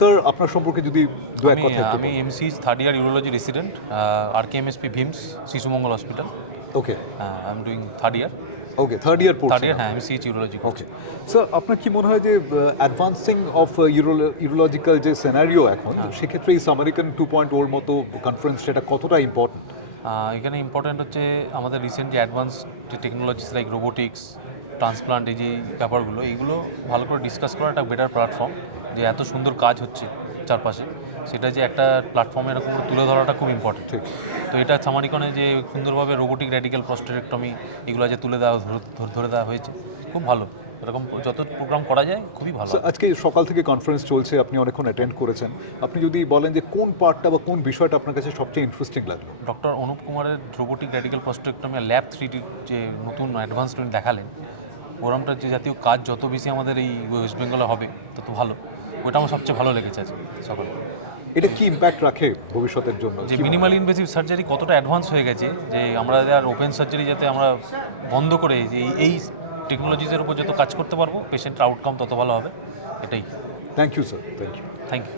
Sir আপনার সম্পর্কে যদি দু এক কথা একটু আমি MC third year urology resident RKMSP VIMS Shishumangal hospital. Okay I am doing third year. Third year third পড়ছেন ইয়ার, হ্যাঁ, আমি সিএইচ ইউরোলজি ওকে করছি। স্যার আপনার কি মনে হয় যে অ্যাডভান্সিং অফ ইউরোলজিক্যাল যে সিনারিও এখন সেক্ষেত্রে এই সামারিকান 2.0 ওর মতো কনফারেন্স সেটা কতটা ইম্পর্টেন্ট? এখানে ইম্পর্ট্যান্ট হচ্ছে আমাদের রিসেন্ট যে অ্যাডভান্স যে টেকনোলজিস লাইক রোবোটিক্স, ট্রান্সপ্লান্ট, এই যে ব্যাপারগুলো, এইগুলো ভালো করে ডিসকাস করা একটা বেটার প্ল্যাটফর্ম। যে এত সুন্দর কাজ হচ্ছে চারপাশে, সেটা যে একটা প্ল্যাটফর্মে এরকম করে তুলে ধরাটা খুব ইম্পর্টেন্ট। ঠিক। তো এটা সামারিকনে যে সুন্দরভাবে রোবোটিক রেডিক্যাল প্রস্টেরেক্টমি এগুলো যে তুলে দেওয়া ধরে দেওয়া হয়েছে, খুব ভালো। এরকম যত প্রোগ্রাম করা যায় খুবই ভালো। স্যার আজকে সকাল থেকে কনফারেন্স চলছে, আপনি অনেকক্ষণ অ্যাটেন্ড করেছেন, আপনি যদি বলেন যে কোন পার্টটা বা কোন বিষয়টা আপনার কাছে সবচেয়ে ইন্টারেস্টিং লাগলো? ডক্টর অনুপ কুমারের রোবোটিক রেডিক্যাল প্রস্টেক্টমি ল্যাব 3D যে নতুন অ্যাডভান্সমেন্ট দেখালেন, ওরমটার যে জাতীয় কাজ যত বেশি আমাদের এই ওয়েস্ট বেঙ্গলে হবে তত ভালো। ওটা আমার সবচেয়ে ভালো লেগেছে আজকে সকালে। এটা কি ইম্প্যাক্ট রাখে ভবিষ্যতের জন্য? যে মিনিমাল ইনভেসিভ সার্জারি কতটা অ্যাডভান্স হয়ে গেছে, যে আমরা আর ওপেন সার্জারি যাতে আমরা বন্ধ করে যে এই টেকনোলজিসের উপর যত কাজ করতে পারবো, পেশেন্টের আউটকাম তত ভালো হবে। এটাই। Thank you sir, thank you. Thank you.